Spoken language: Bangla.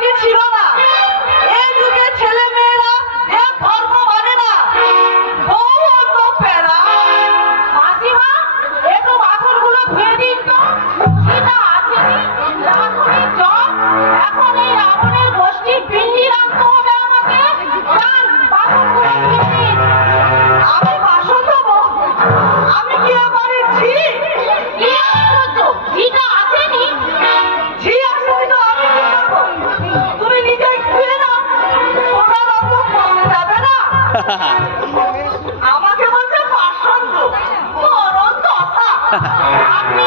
别提了吧。আমাকে বলছে পাষণ্ড আপনি